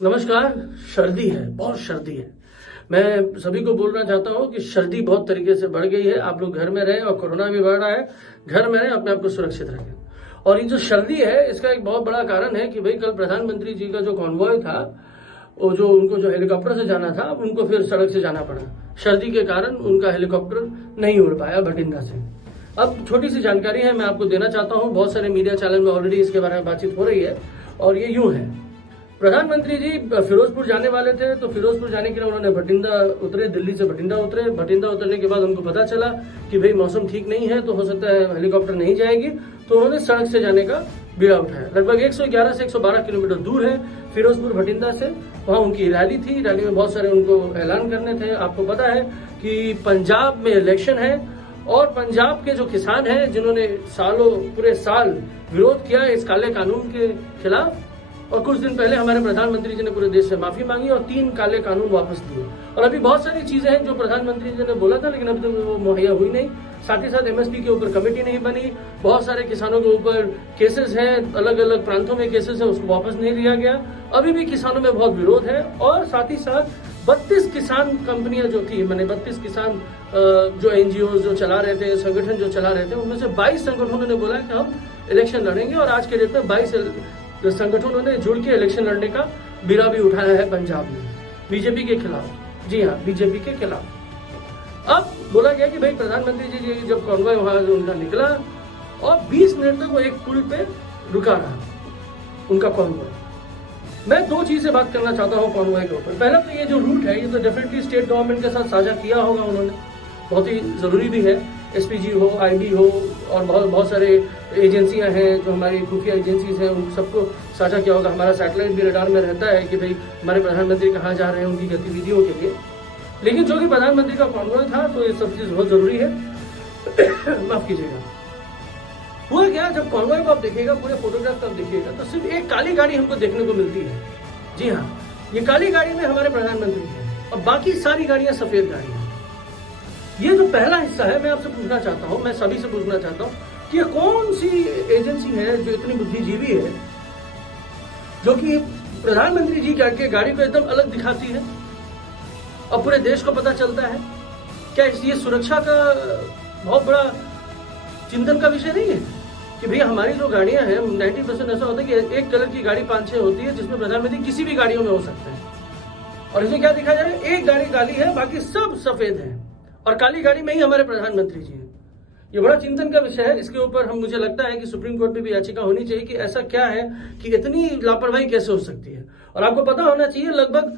नमस्कार। सर्दी है, बहुत सर्दी है। मैं सभी को बोलना चाहता हूँ कि सर्दी बहुत तरीके से बढ़ गई है। आप लोग घर में रहें और कोरोना भी बढ़ रहा है। घर में रहें, अपने आप को सुरक्षित रखें। और ये जो सर्दी है, इसका एक बहुत बड़ा कारण है कि भाई कल प्रधानमंत्री जी का जो कॉन्वॉय था, वो जो उनको जो हेलीकॉप्टर से जाना था, अब उनको फिर सड़क से जाना पड़ा। सर्दी के कारण उनका हेलीकॉप्टर नहीं उड़ पाया बठिंडा से। अब छोटी सी जानकारी है, मैं आपको देना चाहता हूँ। बहुत सारे मीडिया चैनल में ऑलरेडी इसके बारे में बातचीत हो रही है और ये यूं है। प्रधानमंत्री जी फिरोजपुर जाने वाले थे, तो फिरोजपुर जाने के लिए उन्होंने बठिंडा उतरे, दिल्ली से बठिंडा उतरे। बठिंडा उतरने के बाद उनको पता चला कि भाई मौसम ठीक नहीं है, तो हो सकता है हेलीकॉप्टर नहीं जाएगी, तो उन्होंने सड़क से जाने का बीड़ा उठाया। लगभग 111 से 112 किलोमीटर दूर है फिरोजपुर बठिंडा से। वहां उनकी रैली थी। रैली में बहुत सारे उनको ऐलान करने थे। आपको पता है कि पंजाब में इलेक्शन है और पंजाब के जो किसान हैं, जिन्होंने पूरे साल विरोध किया इस काले कानून के खिलाफ, और कुछ दिन पहले हमारे प्रधानमंत्री जी ने पूरे देश से माफी मांगी और 3 काले कानून वापस दिए। और अभी बहुत सारी चीजें हैं जो प्रधानमंत्री जी ने बोला था, लेकिन अभी तक वो मुहैया हुई नहीं। साथ ही साथ एमएसपी के ऊपर कमेटी नहीं बनी। बहुत सारे किसानों के ऊपर केसेस हैं, अलग अलग प्रांतों में केसेस है, उसको वापस नहीं लिया गया। अभी भी किसानों में बहुत विरोध है। और साथ ही साथ 32 किसान कंपनियां जो थी, मैंने 32 किसान जो एनजीओ जो चला रहे थे, संगठन जो चला रहे थे, उनमें से 22 संगठनों ने बोला कि हम इलेक्शन लड़ेंगे। और आज के डेट में 22 संगठनों ने जुड़ के इलेक्शन लड़ने का बीड़ा भी उठाया है पंजाब में बीजेपी के खिलाफ। जी हाँ, बीजेपी के खिलाफ। अब बोला गया कि भाई प्रधानमंत्री जी जब कॉन्वॉय वहां उनका निकला और 20 मिनट तक वो एक पुल पे रुका रहा उनका कॉन्वॉय। मैं 2 चीजें बात करना चाहता हूँ कॉन्वॉय के ऊपर। पहला तो ये जो रूट है, ये तो डेफिनेटली स्टेट गवर्नमेंट के साथ साझा किया होगा उन्होंने, बहुत ही जरूरी भी है। एसपीजी हो, आईबी हो और बहुत सारे एजेंसियां हैं जो हमारी खुफिया एजेंसीज हैं, उन सबको साझा किया होगा। हमारा सैटेलाइट भी रडार में रहता है कि भाई हमारे प्रधानमंत्री कहाँ जा रहे हैं उनकी गतिविधियों के लिए। लेकिन जो कि प्रधानमंत्री का कॉन्वॉय था, तो ये सब चीज बहुत जरूरी है। माफ कीजिएगा। हुआ क्या, जब कॉन्वॉय को आप देखिएगा, पूरे फोटोग्राफ आप देखिएगा, तो सिर्फ एक काली गाड़ी हमको देखने को मिलती है। जी हाँ, ये काली गाड़ी में हमारे प्रधानमंत्री है और बाकी सारी गाड़ियां सफेद गाड़ियां। ये जो पहला हिस्सा है, मैं आपसे पूछना चाहता हूं, मैं सभी से पूछना चाहता हूं कि ये कौन सी एजेंसी है जो इतनी बुद्धिजीवी है, जो कि प्रधानमंत्री जी के गाड़ी को एकदम अलग दिखाती है और पूरे देश को पता चलता है। क्या ये सुरक्षा का बहुत बड़ा चिंतन का विषय नहीं है कि भैया हमारी जो गाड़ियां हैं, 90% ऐसा होता है कि एक कलर की गाड़ी 5-6 होती है, जिसमें प्रधानमंत्री किसी भी गाड़ियों में हो सकते हैं। और इसमें क्या दिखाया जा रहा है, एक गाड़ी काली है, बाकी सब सफेद है और काली गाड़ी में ही हमारे प्रधानमंत्री जी हैं। ये बड़ा चिंतन का विषय है। इसके ऊपर मुझे लगता है कि सुप्रीम कोर्ट में भी याचिका होनी चाहिए कि ऐसा क्या है कि इतनी लापरवाही कैसे हो सकती है। और आपको पता होना चाहिए, लगभग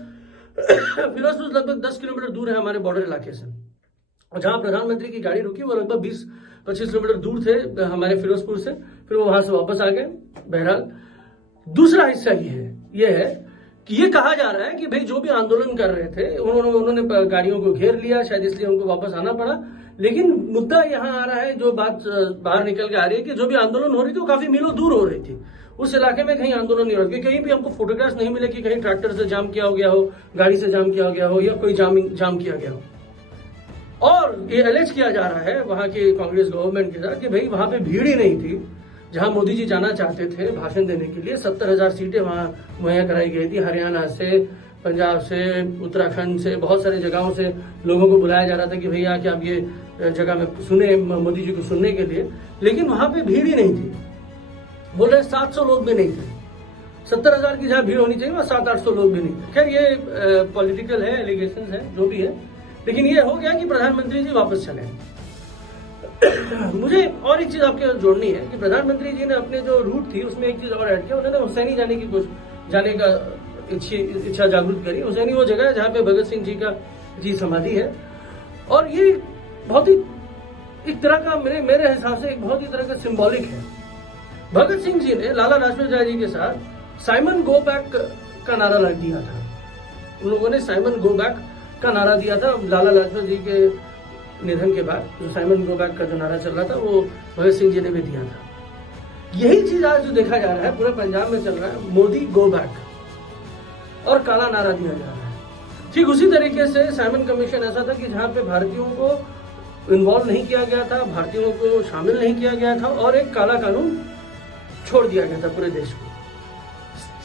फिरोजपुर लगभग 10 किलोमीटर दूर है हमारे बॉर्डर इलाके से, और जहां प्रधानमंत्री की गाड़ी रुकी वो लगभग 20-25 किलोमीटर दूर थे हमारे फिरोजपुर से। फिर वो वहां से वापस आ गए। बहरहाल दूसरा हिस्सा ये है कि ये कहा जा रहा है कि भाई जो भी आंदोलन कर रहे थे उन्होंने गाड़ियों को घेर लिया, शायद इसलिए उनको वापस आना पड़ा। लेकिन मुद्दा यहाँ आ रहा है, जो बात बाहर निकल के आ रही है, कि जो भी आंदोलन हो रही थी वो काफी मीलों दूर हो रही थी। उस इलाके में कहीं आंदोलन नहीं हो रहा, कहीं भी हमको फोटोग्राफ्स नहीं मिले कि कहीं ट्रैक्टर से जाम किया गया हो, गाड़ी से जाम किया गया हो या कोई जाम किया गया हो। और ये एलेज किया जा रहा है वहां की कांग्रेस गवर्नमेंट के साथ कि भाई वहां पे भीड़ ही नहीं थी जहां मोदी जी जाना चाहते थे भाषण देने के लिए। 70,000 सीटें वहां मुहैया कराई गई थी। हरियाणा से, पंजाब से, उत्तराखंड से, बहुत सारे जगहों से लोगों को बुलाया जा रहा था कि भैया कि आप ये जगह में सुने मोदी जी को सुनने के लिए। लेकिन वहां पे भीड़ ही नहीं थी। बोल रहे 700 लोग भी नहीं थे। 70,000 की जहां भीड़ होनी चाहिए वहां 700-800 लोग भी नहीं थे। खैर ये पॉलिटिकल है, एलिगेशन है, जो भी है। लेकिन ये हो गया कि प्रधानमंत्री जी वापस चले। मुझे और एक चीज आपके जोड़नी है कि प्रधानमंत्री जी ने अपने जो रूट थी उसमें एक चीज और ऐड किया। उन्होंने हुसैनी जाने का इच्छा जागृत करी। हुसैनी वो जगह है जहां पे भगत सिंह जी समाधि है। और ये बहुत ही एक तरह का मेरे हिसाब से एक बहुत ही तरह का सिंबॉलिक है। भगत सिंह जी ने लाला लाजपत राय जी के साथ साइमन गो बैक का नारा लग दिया था। उन लोगों ने साइमन गो बैक का नारा दिया था लाला लाजपत जी के निधन के बाद। जो साइमन गो बैक का जो नारा चल रहा था वो भगत सिंह जी ने भी दिया था। यही चीज आज जो देखा जा रहा है पूरे पंजाब में चल रहा है, मोदी गो बैक, और काला नारा दिया जा रहा है। ठीक उसी तरीके से साइमन कमीशन ऐसा था कि जहां पे भारतीयों को इन्वॉल्व नहीं किया गया था, भारतीयों को शामिल नहीं किया गया था और एक काला कानून छोड़ दिया गया था पूरे देश को।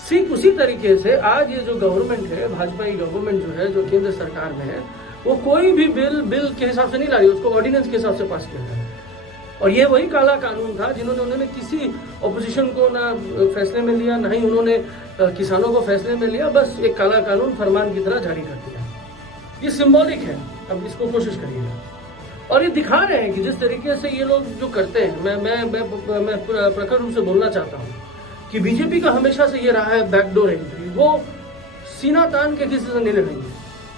ठीक उसी तरीके से आज ये जो गवर्नमेंट है, भाजपा की गवर्नमेंट जो है, जो केंद्र सरकार में है, वो कोई भी बिल के हिसाब से नहीं ला रही, उसको ऑर्डिनेंस के हिसाब से पास किया है। और ये वही काला कानून था उन्होंने किसी ऑपोजिशन को ना फैसले में लिया, ना ही उन्होंने किसानों को फैसले में लिया, बस एक काला कानून फरमान की तरह जारी कर दिया। ये सिंबॉलिक है, अब इसको कोशिश करिएगा। और ये दिखा रहे हैं कि जिस तरीके से ये लोग जो करते हैं, मैं प्रखर रूप से बोलना चाहता हूँ कि बीजेपी का हमेशा से ये रहा है बैकडोर एंट्री। वो सीना तान के किसी से नहीं लड़ेंगे,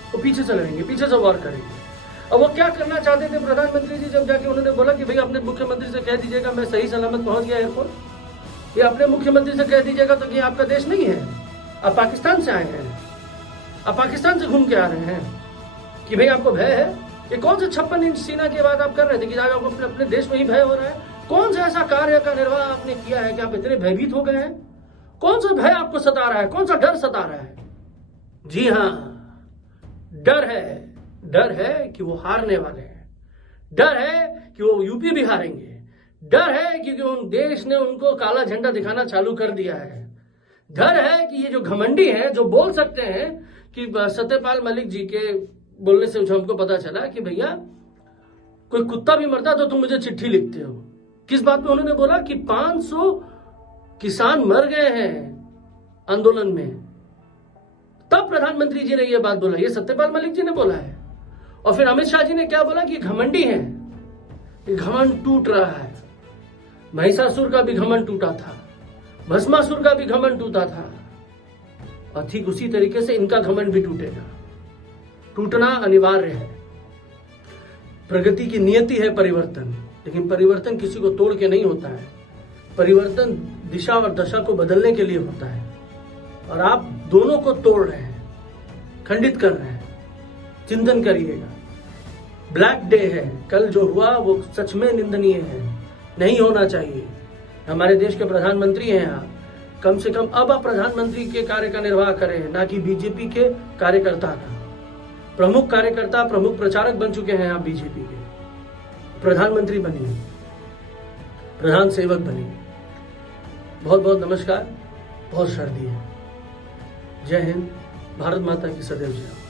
वो पीछे से लड़ेंगे, पीछे से वार करेंगे। अब वो क्या करना चाहते थे प्रधानमंत्री जी, जब जाके उन्होंने बोला कि भाई अपने मुख्यमंत्री से कह दीजिएगा मैं सही सलामत पहुंच गया एयरपोर्ट। ये अपने मुख्यमंत्री से कह दीजिएगा तो कि आपका देश नहीं है, आप पाकिस्तान से आए हैं, आप पाकिस्तान से घूम के आ रहे हैं कि भाई आपको भय है। ये कौन से 56 इंच सीना की बात आप कर रहे थे कि आपको अपने देश में ही भय हो रहा है? कौन सा ऐसा कार्य का निर्वाह आपने किया है कि आप इतने भयभीत हो गए हैं? कौन सा भय आपको सता रहा है? कौन सा डर सता रहा है? जी हाँ, डर है। डर है कि वो हारने वाले हैं, डर है कि वो यूपी भी हारेंगे, डर है क्योंकि उन देश ने उनको काला झंडा दिखाना चालू कर दिया है, डर है कि ये जो घमंडी हैं, जो बोल सकते हैं कि सत्यपाल मलिक जी के बोलने से हमको पता चला कि भैया कोई कुत्ता भी मरता तो तुम मुझे चिट्ठी लिखते हो। किस बात पे उन्होंने बोला कि 500 किसान मर गए हैं आंदोलन में, तब प्रधानमंत्री जी ने यह बात बोला। ये सत्यपाल मलिक जी ने बोला है। और फिर अमित शाह जी ने क्या बोला कि घमंडी हैं, घमंड टूट रहा है। महिषासुर का भी घमंड टूटा था, भस्मासुर का भी घमंड टूटा था, और ठीक उसी तरीके से इनका घमंड भी टूटेगा। टूटना अनिवार्य है। प्रगति की नियति है परिवर्तन, लेकिन परिवर्तन किसी को तोड़ के नहीं होता है। परिवर्तन दिशा और दशा को बदलने के लिए होता है, और आप दोनों को तोड़ रहे हैं, खंडित कर रहे हैं। चिंतन करिएगा। ब्लैक डे है, कल जो हुआ वो सच में निंदनीय है, नहीं होना चाहिए। हमारे देश के प्रधानमंत्री हैं आप, कम से कम अब आप प्रधानमंत्री के कार्य का निर्वाह करें, ना कि बीजेपी के कार्यकर्ता का। प्रमुख कार्यकर्ता, प्रमुख प्रचारक बन चुके हैं आप बीजेपी के। प्रधानमंत्री बनिए, प्रधान सेवक बनिए। बहुत बहुत नमस्कार। बहुत सर्दी है। जय हिंद। भारत माता की सदैव जय।